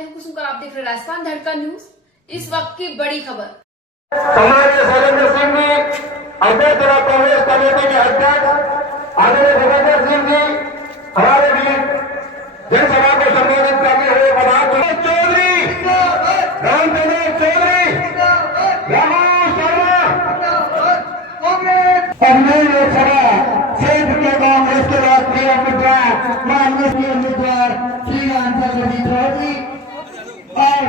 मैं हूं कुसुम, आप देख रहे हैं राजस्थान धड़का न्यूज। इस वक्त की बड़ी खबर। समाज शैलेंद्र सिंह जी, अध्यक्ष और कांग्रेस कमेटी के अध्यक्ष आदरणीय भूपेंद्र सिंह जी हमारे बीच जनसभा को संबोधित करते हुए प्रधान चौधरी रामचंद्र चौधरी रामू शर्मा अगले लोकसभा क्षेत्र के कांग्रेस के राष्ट्रीय उम्मीदवार माननीय उम्मीदवार श्री रामचंद्र जी चौधरी और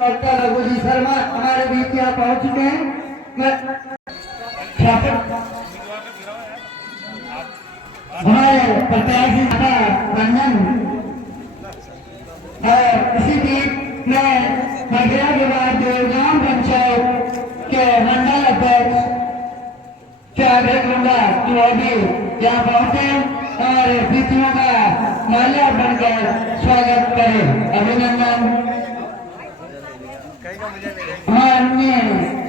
डॉक्टर रघु जी शर्मा हमारे बीच यहाँ पहुंच चुके हैं। हमारे प्रत्याशी रंजन और इसी बीच में बघेरा के बाद देवगांव पंचायत के मंडल अध्यक्ष से आग्रह करूंगा कि वो भी यहाँ पहुंचे और प्रीतियों का माल्यार्पण कर स्वागत करें। अभिनंदन।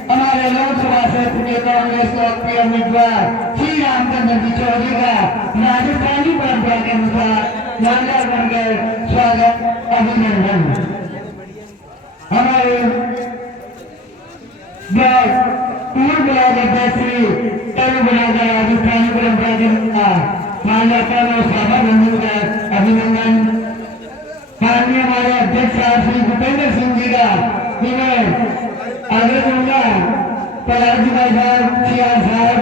हमारे लोकसभा क्षेत्र के कांग्रेस के उम्मीदवार श्री रामचंद्र जी चौधरी का राजस्थानी परंपरा के अनुसार माल्यार्पण कर स्वागत। अभिनंदन। हमारे पूर्व ब्लॉक अध्यक्ष श्री राजस्थानी परंपरा के अनुसार माल्यार्पण और स्वागत कर अभिनंदन। माननीय हमारे अध्यक्ष साहब श्री भूपेंद्र सिंह जी का आगे करूंगा पलाजी भाई साहब, सियार साहब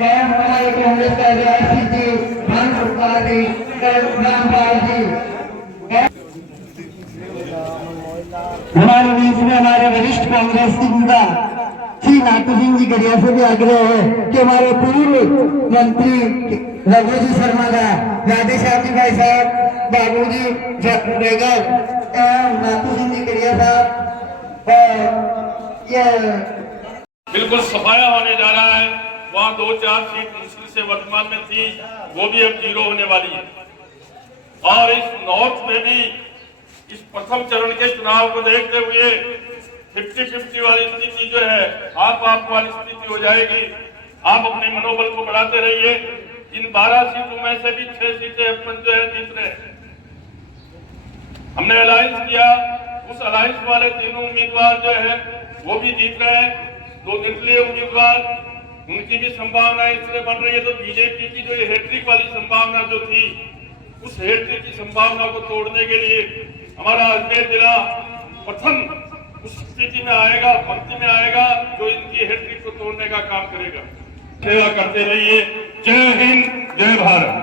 एवं हमारे कांग्रेस का राष्ट्रीय जी भानुपाल जी रामपाल जी हमारे बीच में हमारे वरिष्ठ कांग्रेस की नेता श्री नाटू सिंह जी गढ़िया से भी आग्रह है कि हमारे पूर्व मंत्री रघु जी शर्मा का राधे श्याम जी भाई साहब, बाबू जी रेगर एवं नाटू सिंह जी गढ़िया साहब बिल्कुल सफाया होने जा रहा है। वहाँ 2-4 सीट मुश्किल से वर्तमान में थी, वो भी अब 0 होने वाली है। और इस नॉर्थ में भी इस प्रथम चरण के चुनाव को देखते हुए 50-50 वाली स्थिति जो है आप वाली स्थिति हो जाएगी। आप अपने मनोबल को बढ़ाते रहिए। इन 12 सीटों में से भी 6 सीटें अपन जो है जीत रहे हैं। हमने अलायंस किया, उस अलायंस वाले तीनों उम्मीदवार जो है वो भी जीत रहे हैं। 2 निर्दलीय उम्मीदवार, उनकी भी संभावना इसलिए बन रही है। तो बीजेपी की जो ये हैट्रिक वाली संभावना जो थी, उस हैट्रिक की संभावना को तोड़ने के लिए हमारा अजमेर जिला प्रथम उस स्थिति में आएगा, पंक्ति में आएगा जो इनकी हैट्रिक को तोड़ने का काम करेगा। सेवा करते रहिए। जय हिंद, जय भारत।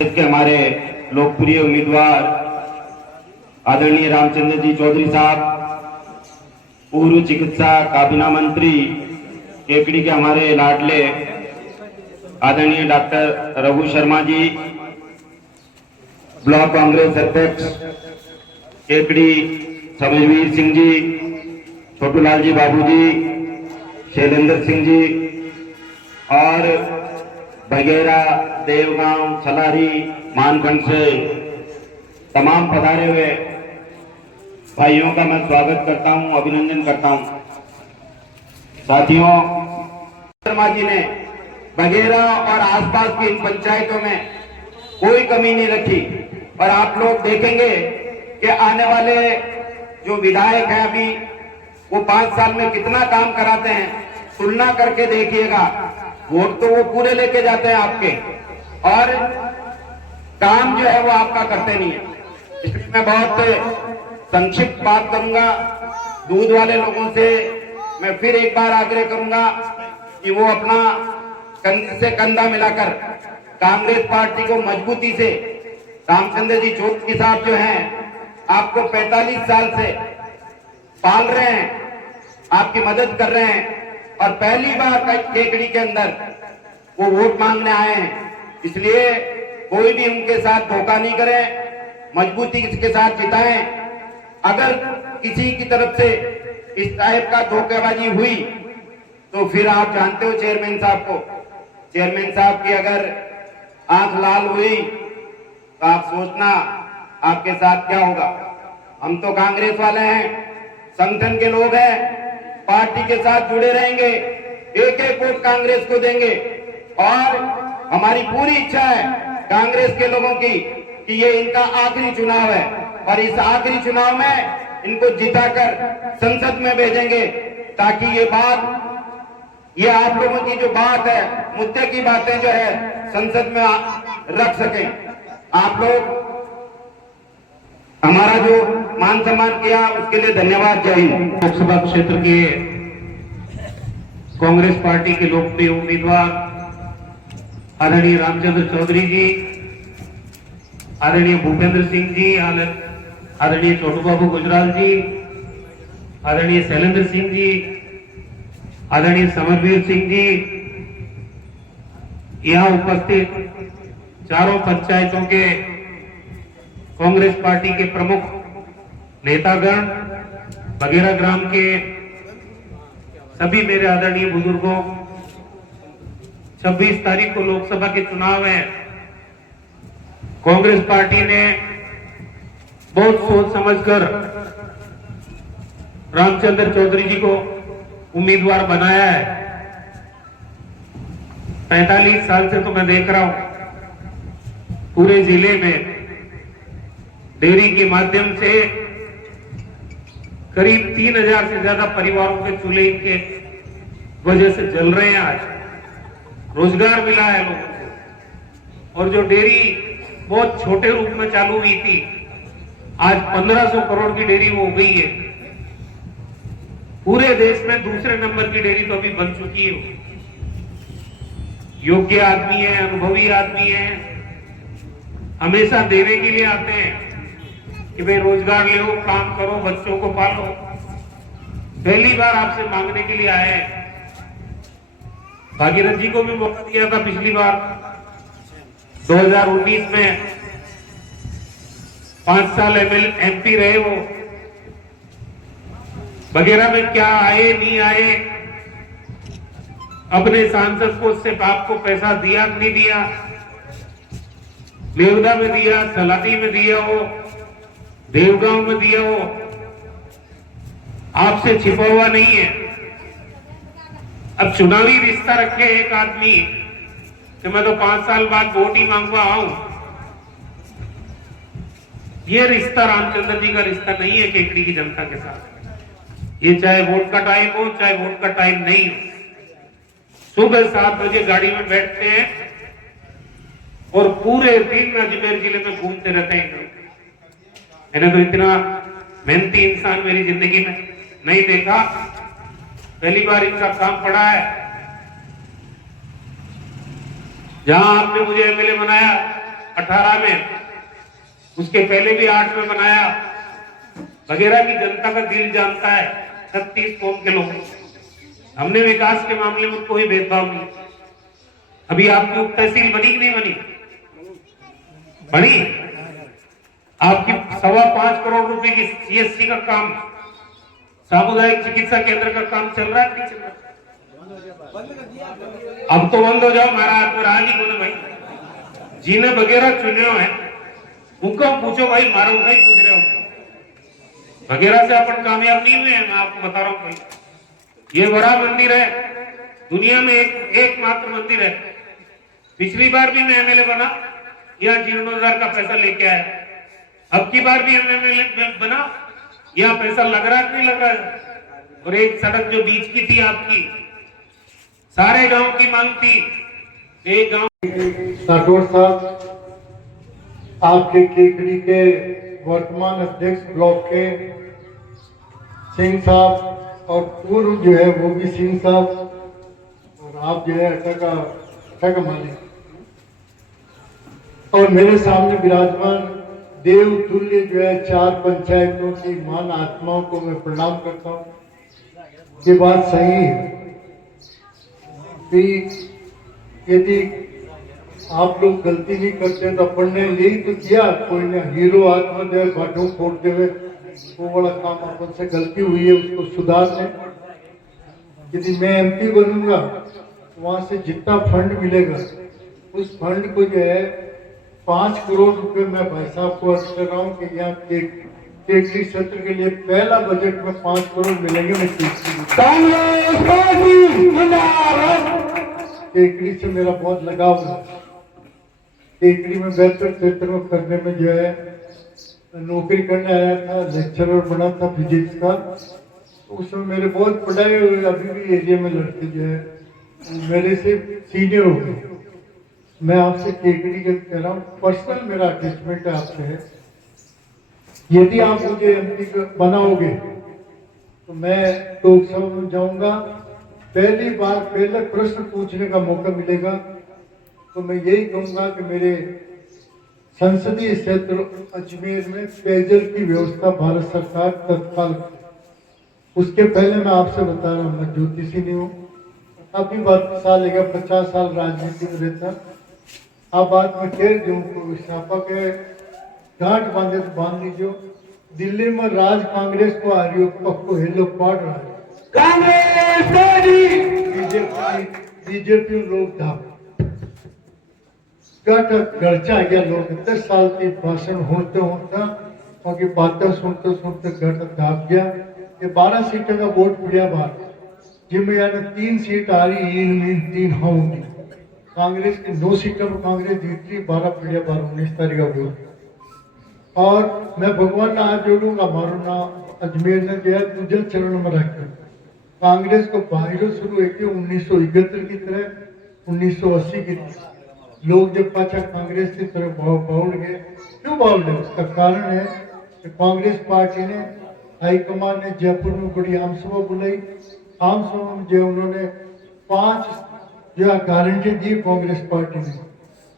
इसके हमारे लोकप्रिय उम्मीदवार आदरणीय रामचंद्र जी चौधरी साहब, पूर्व चिकित्सा काबीना मंत्री केकड़ी के हमारे लाडले आदरणीय डॉक्टर रघु शर्मा जी, ब्लॉक कांग्रेस अध्यक्ष केकड़ी समझवीर सिंह जी, छोटूलाल जी बाबूजी, शैलेंद्र सिंह जी और बघेरा, देवगांव, सलारी, मानखंड से तमाम पधारे हुए भाइयों का मैं स्वागत करता हूं, अभिनंदन करता हूं। साथियों, शर्मा जी ने बघेरा और आसपास की इन पंचायतों में कोई कमी नहीं रखी। और आप लोग देखेंगे कि आने वाले जो विधायक हैं अभी, वो 5 साल में कितना काम कराते हैं, तुलना करके देखिएगा। वोट तो वो पूरे लेके जाते हैं आपके, और काम जो है वो आपका करते नहीं है। इसलिए मैं बहुत संक्षिप्त बात करूंगा। दूध वाले लोगों से मैं फिर एक बार आग्रह करूंगा कि वो अपना कंधे से कंधा मिलाकर कांग्रेस पार्टी को मजबूती से, रामचंद्र जी चौधरी साहब जो हैं आपको 45 साल से पाल रहे हैं, आपकी मदद कर रहे हैं, और पहली बार केकड़ी के अंदर वो वोट मांगने आए हैं। इसलिए कोई भी उनके साथ धोखा नहीं करे, मजबूती के साथ जिताएं। अगर किसी की तरफ से इस टाइप का धोखेबाजी हुई तो फिर आप जानते हो चेयरमैन साहब को, चेयरमैन साहब की अगर आंख लाल हुई तो आप सोचना आपके साथ क्या होगा। हम तो कांग्रेस वाले हैं, संगठन के लोग हैं, पार्टी के साथ जुड़े रहेंगे, एक वोट कांग्रेस को देंगे। और हमारी पूरी इच्छा है कांग्रेस के लोगों की कि ये इनका आखिरी चुनाव है और इस आखिरी चुनाव में इनको जिताकर संसद में भेजेंगे ताकि ये ये आप लोगों की जो बात है, मुद्दे की बातें जो है संसद में रख सकें। आप लोग हमारा जो मान सम्मान किया उसके लिए धन्यवाद। जय हिंद। लोकसभा क्षेत्र के कांग्रेस पार्टी के लोकप्रिय उम्मीदवार आदरणीय रामचंद्र चौधरी जी, आदरणीय भूपेंद्र सिंह जी, आदरणीय छोटू बाबू गुजराल जी, आदरणीय शैलेंद्र सिंह जी, आदरणीय समरवीर सिंह जी, यहाँ उपस्थित चारों पंचायतों के कांग्रेस पार्टी के प्रमुख नेतागण, बगेरा ग्राम के सभी मेरे आदरणीय बुजुर्गों, 26 तारीख को लोकसभा के चुनाव है। कांग्रेस पार्टी ने बहुत सोच समझकर रामचंद्र चौधरी जी को उम्मीदवार बनाया है। 45 साल से तो मैं देख रहा हूं पूरे जिले में डेयरी के माध्यम से करीब 3000 से ज्यादा परिवारों के चूल्हे के वजह से जल रहे हैं। आज रोजगार मिला है लोगों को, और जो डेयरी बहुत छोटे रूप में चालू हुई थी, आज 1500 करोड़ की डेयरी हो गई है। पूरे देश में दूसरे नंबर की डेयरी तो अभी बन चुकी है। योग्य आदमी है, अनुभवी आदमी है, हमेशा देने के लिए आते हैं कि भाई रोजगार ले, काम करो, बच्चों को पालो। पहली बार आपसे मांगने के लिए आए हैं। भागीरथ जी को भी मौका दिया था पिछली बार 2019 में, 5 साल एमपी रहे वो। वगैरह में क्या आए नहीं आए, अपने सांसद को उससे बाप को पैसा दिया नहीं दिया, नेवदा में दिया, सलाटी में दिया हो, देवगांव में दिया हो, आपसे छिपा हुआ नहीं है। अब चुनावी रिश्ता रखे एक आदमी कि मैं तो 5 साल बाद वोट ही मांगवा आऊं, ये रिश्ता रामचंद्र जी का रिश्ता नहीं है केकड़ी की जनता के साथ। ये चाहे वोट का टाइम हो, चाहे वोट का टाइम नहीं हो, सुबह 7 बजे गाड़ी में बैठते हैं और पूरे दिन अजमेर जिले में घूमते रहते हैं। मैंने तो इतना मेहनती इंसान मेरी जिंदगी में नहीं देखा, पहली बार इनका काम पड़ा है। जहां आपने मुझे एमएलए बनाया 18 में, उसके पहले भी 8 में बनाया। वगैरह की जनता का दिल जानता है, 36 कौम के लोग। हमने विकास के मामले में कोई भेदभाव नहीं। अभी आपकी उप तहसील बनी कि नहीं बनी? बनी। आपकी 5.25 करोड़ रुपए की सीएससी का काम, सामुदायिक चिकित्सा केंद्र का काम चल रहा है नहीं चल रहा? अब तो बंद हो जाओ, महाराज में राज ही बोले भाई जिन्हें वगैरह चुने हैं उनको पूछो भाई, मारो भाई पूछ रहे हो। वगैरह से अपन कामयाब नहीं हुए हैं, मैं आपको बता रहा हूं भाई। ये बड़ा मंदिर है, दुनिया में एकमात्र मंदिर है। पिछली बार भी मैं एमएलए बना, यहाँ जीर्णोद्धार का पैसा लेके आया। अब की बार भी एमएलए बना, यहाँ पैसा लग रहा नहीं लग रहा। और एक सड़क जो बीच की थी आपकी, सारे गांव की मांग थी, एक गांव। राठौर साहब, आपके केकड़ी के वर्तमान अध्यक्ष ब्लॉक के सिंह साहब और पूर्व जो है वो भी सिंह साहब, और आप जो है अट्टा का मालिक, और मेरे सामने विराजमान देव तुल्य जो है 4 पंचायतों की महान आत्माओं को मैं प्रणाम करता हूँ। ये बात सही है कि यदि आप लोग गलती नहीं करते तो अपन ने यही तो किया, कोई ने हीरो आत्मदेव भाटों फोड़ते हुए, वो बड़ा काम अपन से गलती हुई है उसको सुधारने। यदि मैं एमपी बनूंगा तो वहां से जितना फंड मिलेगा उस फंड को जो है 5 करोड़ रुपए मैं भाई साहब को अर्ज कर रहा हूँ कि यहाँ केकड़ी क्षेत्र के लिए पहला बजट में 5 करोड़ मिलेंगे। मैं केकड़ी से मेरा बहुत लगाव है। टेकरी में बेहतर क्षेत्र में करने में जो है नौकरी करने आया था, लेक्चरर बना था फिजिक्स का। उसमें मेरे बहुत पढ़ाए हुए अभी भी एरिया में लड़के जो है मेरे से सीनियर हो गए। मैं आपसे केकड़ी का कह रहा हूँ, पर्सनल मेरा अटैचमेंट है आपसे है। यदि आप मुझे एमपी बनाओगे तो मैं लोकसभा में जाऊंगा, पहली बार पहले प्रश्न पूछने का मौका मिलेगा तो मैं यही कहूंगा कि मेरे संसदीय क्षेत्र अजमेर में पेयजल की व्यवस्था भारत सरकार तत्काल। उसके पहले मैं आपसे बता रहा हूँ, मैं ज्योतिषी नहीं हूँ, अभी 32 साल है, 50 साल राजनीति में रहता। आप बात में कह दूँ छापा के गांठ बांधे तो बांध लीजिए। दिल्ली में राज कांग्रेस को आ रही हो, पक्को हेलो पाड़ रहा है बीजेपी लोग था गर्चा गया। लोग 10 साल की भाषण होते होता उनकी बातें सुनते सुनते घर दाब गया। ये 12 सीटों का वोट पड़ा बाहर, जिनमें यानी 3 सीट आ रही, इन मीन 3 होंगी। कांग्रेस की 2 सीटों पर कांग्रेस जीत रही, 12 पड़ा बाहर, 19 तारीख का वोट। और मैं भगवान ना हाथ जोड़ूंगा, हमारा नाम अजमेर ने गया पूजन चरण में रख कांग्रेस को बाहर शुरू है कि 1971 की तरह 1980 की तरह लोग जब पाचा कांग्रेस की तरफ बाउल गए। क्यों बाउल गए? उसका कारण है कि कांग्रेस पार्टी ने हाईकमान ने जयपुर में बड़ी आम सभा बुलाई। आम सभा में जो उन्होंने 5 जो गारंटी दी कांग्रेस पार्टी ने।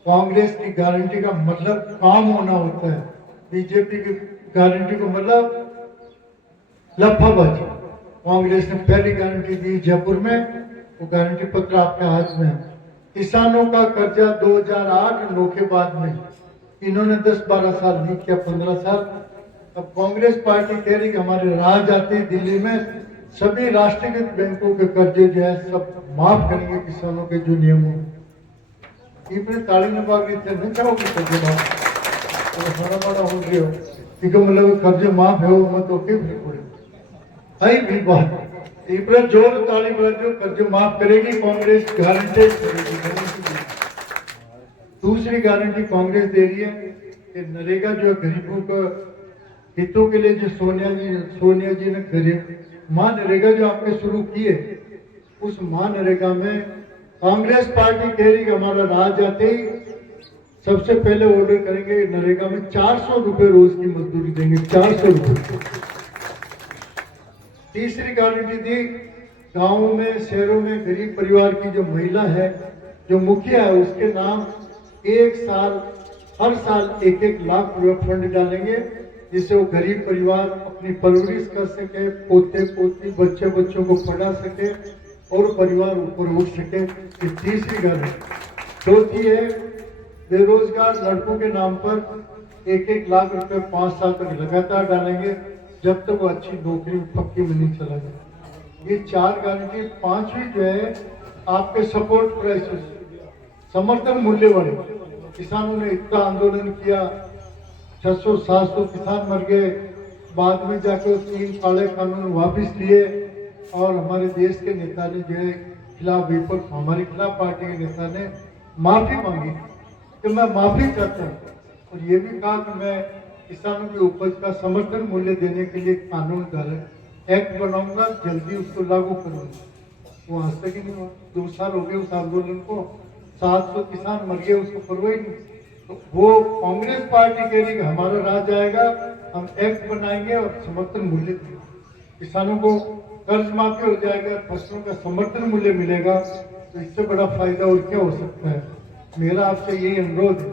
कांग्रेस की गारंटी का मतलब काम होना होता है, बीजेपी की गारंटी को मतलब लफाबाजी। कांग्रेस ने पहली गारंटी दी जयपुर में, वो गारंटी पत्र आपके हाथ में है। किसानों का कर्जा 2008-9 के बाद में इन्होंने 10-12 साल नहीं किया, 15 साल। अब कांग्रेस पार्टी कह रही कि हमारे राज आते ही दिल्ली में सभी राष्ट्रीयकृत बैंकों के कर्जे जो है सब माफ करेंगे किसानों के जो नियम हो। इतने ताली में भाग रहे थे, नहीं चाहोगे कर्जे माफ बड़ा हो गए हो कि मतलब कर्जे माफ है वो मत ओके आई भी बात इब्रत जोर ताली बजाओ, कर्जे माफ करेगी कांग्रेस, गारंटी करेगी। दूसरी गारंटी कांग्रेस दे रही है कि नरेगा जो गरीबों का हितों के लिए जो सोनिया जी ने गरीब मां नरेगा जो आपने शुरू किए, उस मां नरेगा में कांग्रेस पार्टी कह रही कि हमारा राज आते ही सबसे पहले ऑर्डर करेंगे नरेगा में 400 रुपए रोज की मजदूरी देंगे, 400 रुपए। तीसरी गारंटी दी, गांवों में शहरों में गरीब परिवार की जो महिला है, जो मुखिया है, उसके नाम हर साल 1-1 लाख रुपए फंड डालेंगे, जिससे वो गरीब परिवार अपनी परवरिश कर सके, पोते पोती बच्चों को पढ़ा सके और परिवार ऊपर उठ सके। ये तीसरी गारंटी। चौथी है बेरोजगार लड़कों के नाम पर 1-1 लाख रुपए 5 साल तक लगातार डालेंगे, जब तक वो अच्छी नौकरी पक्की में नहीं चला जाए। ये 4 गारंटी। 5वीं जो है आपके सपोर्ट प्राइसेस, समर्थन मूल्य वाले। किसानों ने इतना आंदोलन किया, 600-700 किसान मर गए, बाद में जाकर 3 काले कानून वापिस लिए और हमारे देश के नेता ने जो है खिलाफ विपक्ष हमारे खिलाफ पार्टी के नेता ने माफी मांगी कि मैं माफी चाहता हूँ, और ये भी कहा कि मैं किसानों की उपज का समर्थन मूल्य देने के लिए कानून एक्ट बनाऊंगा, जल्दी उसको लागू करूंगा। वो आज तक ही नहीं हुआ। 2 साल हो गए उस आंदोलन को, 700 किसान मर गए, उसको परवाह ही नहीं। तो वो कांग्रेस पार्टी कह रही कि हमारा राज आएगा, हम एक्ट बनाएंगे और समर्थन मूल्य देंगे, किसानों को कर्ज माफी हो जाएगा, फसलों का समर्थन मूल्य मिलेगा। तो इससे बड़ा फायदा और क्या हो सकता है? मेरा आपसे यही अनुरोध है।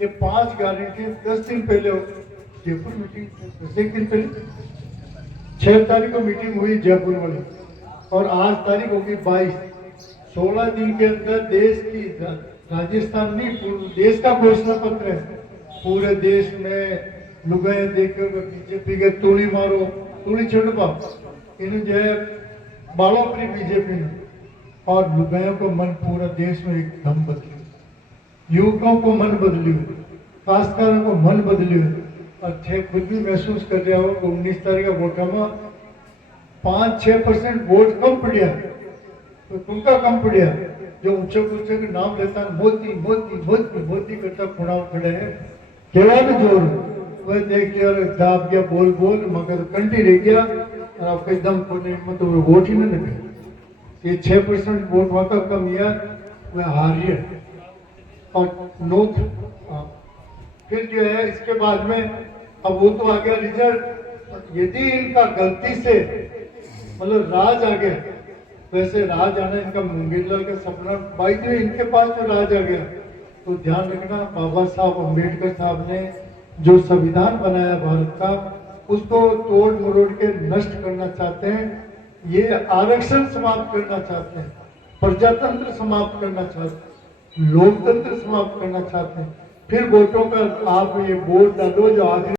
ये 5 गारंटी 10 दिन पहले जयपुर मीटिंग, 10 दिन पहले 6 तारीख को मीटिंग हुई जयपुर वाली, और आज तारीख होगी 22। 16 दिन के अंदर देश की, राजस्थान नहीं पूरे देश का घोषणा पत्र है। पूरे देश में लुगाए देखो बीजेपी के तूड़ी मारो, तूड़ी छिड़पाओ, इन जो है बालों पर बीजेपी ने, और लुगायों को मन पूरा देश में एकदम बदले, युवकों को मन बदली हुई, खासकारों को मन बदली हुई। और थे खुद भी महसूस कर रहा हो कि 19 तारीख का वोट में 5-6% वोट कम पड़ा, तो तुमका कम पड़ा, जो ऊंचे ऊंचे के नाम लेता है मोदी मोदी मोदी मोदी करता खुणाव खड़े हैं केवा भी जोर वह देख यार दाब गया बोल बोल मगर कंटी रह गया और आपको एकदम कोने में तो वोट ही नहीं लगे ये 6% वोट वहां का कम यार वह हारी है और नो फिर जो है इसके बाद में अब वो तो आ गया रिजल्ट यदि इनका गलती से मतलब राज आ गया वैसे राज आना इनका मुंगेरलाल का सपना भाई जो इनके पास जो राज आ गया तो ध्यान रखना बाबा साहब अम्बेडकर साहब ने जो संविधान बनाया भारत का उसको तोड़ मरोड़ के नष्ट करना चाहते हैं ये आरक्षण समाप्त करना चाहते हैं प्रजातंत्र समाप्त करना चाहते हैं लोकतंत्र समाप्त करना चाहते हैं फिर वोटों का आप ये वोट डालो जो आखिरी